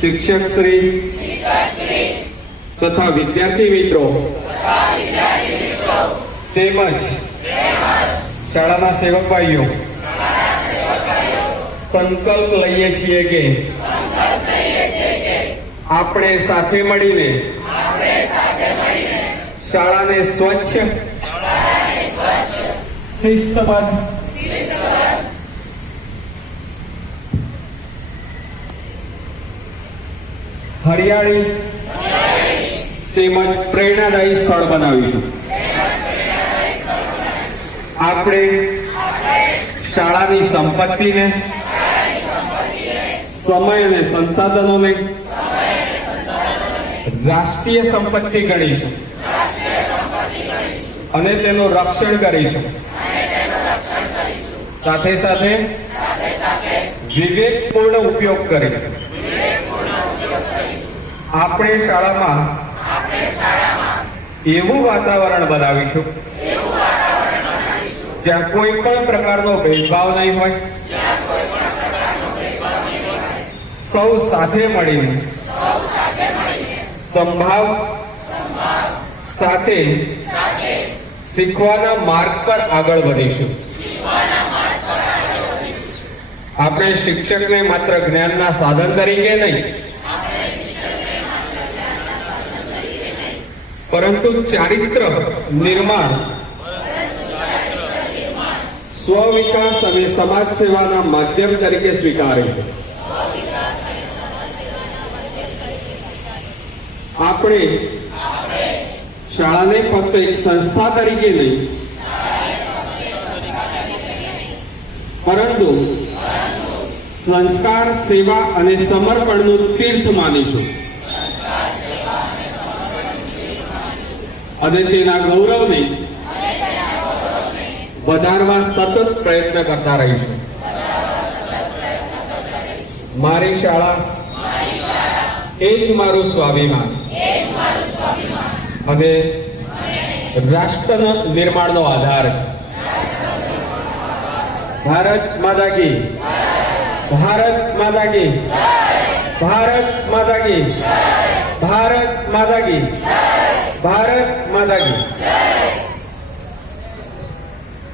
શિક્ષક શ્રી તથા વિદ્યાર્થી મિત્રો. તેમજ શાળાના સેવક ભાઈઓ. સંકલ્પ લઈએ છીએ કે આપણે સાથે મળીને શાળાને સ્વચ્છ શિસ્તબદ્ધ હરિયાળી તેમજ પ્રેરણાદાયી સ્થળ બનાવીશું. આપણે શાળાની સંપત્તિને, સમય અને સંસાધનોને રાષ્ટ્રીય સંપત્તિ ગણીશું. અને તેનું રક્ષણ કરીશું. સાથે સાથે વિવેકપૂર્ણ ઉપયોગ કરીશું. આપણે શાળામાં એવું વાતાવરણ બનાવીશું. જ્યાં કોઈ પણ પ્રકારનો ભેદભાવ નહીં હોય. સૌ સાથે મળીને સંભાવ સાથે શીખવાના માર્ગ પર આગળ વધીશું. આપણે શિક્ષકને માત્ર જ્ઞાનના સાધન તરીકે નહીં પરંતુ ચારિત્ર નિર્માણ, સ્વવિકાસ અને સમાજ સેવાના માધ્યમ તરીકે સ્વીકારે છે. આપણે શાળાને ફક્ત એક સંસ્થા તરીકે નહીં, પરંતુ સંસ્કાર, સેવા અને સમર્પણનું તીર્થ માનીશું. અને તેના ગૌરવને વધારવા સતત પ્રયત્ન કરતા રહીશું. મારી શાળા એ જ મારું સ્વાભિમાન. અને રાષ્ટ્ર નિર્માણનો આધાર છે. ભારત માતા કી ભારત માતા કી ભારત માતા કી ભારત માતા કી ભારત માતા કી.